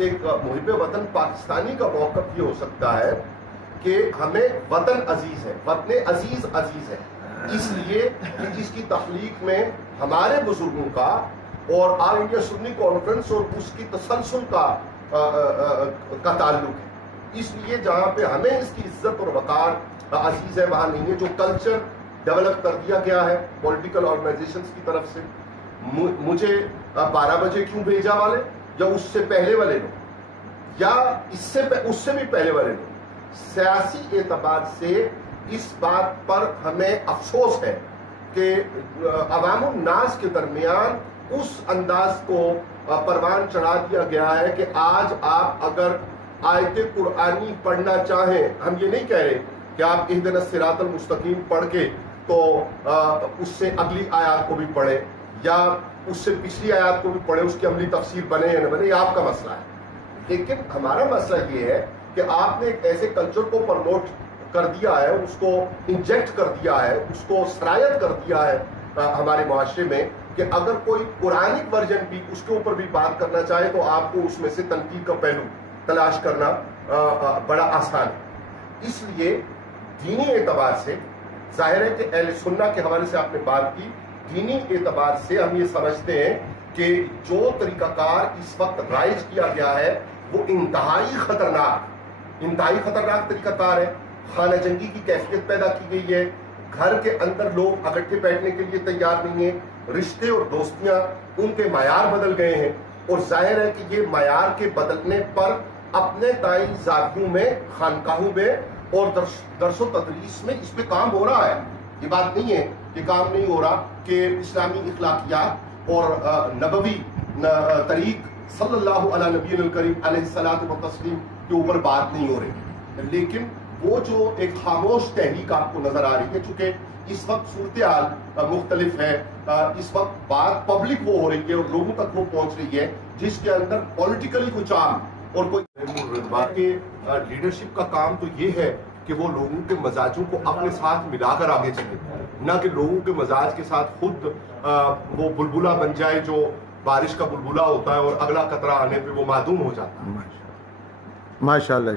एक मुहिब वतन पाकिस्तानी का मौक़िफ़ ये हो सकता है कि हमें वतन अजीज है, वतन अजीज अजीज है, इसलिए कि इसकी तख्लीक में हमारे बुजुर्गों का और ऑल इंडिया सुन्नी कॉन्फ्रेंस और उसकी तसलसल का ताल्लुक है। इसलिए जहाँ पे हमें इसकी इज्जत और वकार अजीज है वहाँ नहीं है। जो कल्चर डेवलप कर दिया गया है पॉलिटिकल ऑर्गेनाइजेशंस की तरफ से, मुझे 12 बजे क्यों भेजा वाले, या उससे पहले वाले लोग, या उससे भी पहले वाले लोग, सियासी एतबार से इस बात पर हमें अफसोस है कि अवामुन नास के दरमियान उस अंदाज को परवान चढ़ा दिया गया है कि आज आप अगर आयत कुरानी पढ़ना चाहें, हम ये नहीं कह रहे कि आप इहदिनस सिरातल मुस्तकीम पढ़ के तो उससे अगली आयत को भी पढ़े या उससे पिछली आयत को भी पढ़े, उसकी अमली तफसीर बने या न बने, ये आपका मसला है। लेकिन हमारा मसला ये है कि आपने एक ऐसे कल्चर को प्रमोट कर दिया है, उसको इंजेक्ट कर दिया है, उसको सरायत कर दिया है हमारे मुआशरे में कि अगर कोई कुरानिक वर्जन भी उसके ऊपर भी बात करना चाहे तो आपको उसमें से तनकीद का पहलू तलाश करना बड़ा आसान है। इसलिए दीनी एतबार से जाहिर है कि अहले सुन्ना के हवाले से आपने बात की, दीनी एतबार से हम ये समझते हैं कि जो तरीकाकार इस वक्त राइज किया गया है वो इंतहाई खतरनाक तरीकाकार है। खाना जंगी की कैफियत पैदा की गई है, घर के अंदर लोग इकट्ठे बैठने के लिए तैयार नहीं है, रिश्ते और दोस्तियां उनके मायार बदल गए हैं, और जाहिर है कि ये मायार के बदलने पर अपने ताइन जातियों में, खानकाहों में और दरसो तदरीस में इस पे काम हो रहा है। ये बात नहीं है कि काम नहीं हो रहा, कि इस्लामी इखलाकियात और नबवी तरीक सल्लल्लाहु अला नबील करीम अलैहिस्सलातु व तस्लीम के ऊपर बात नहीं हो रही। लेकिन वो जो एक खामोश तहरीक आपको नजर आ रही है, चूंकि इस वक्त सूरत हाल मुख्तलिफ है, इस वक्त बात पब्लिक वो हो रही है और लोगों तक वो पहुंच रही है जिसके अंदर पॉलिटिकली कुछ आम और कोई के लीडरशिप का काम तो ये है कि वो लोगों के मजाजों को अपने साथ मिलाकर आगे चले, ना कि लोगों के मजाज के साथ खुद वो बुलबुला बन जाए जो बारिश का बुलबुला होता है और अगला कतरा आने पे वो मादूम हो जाता है। माशाअल्लाह।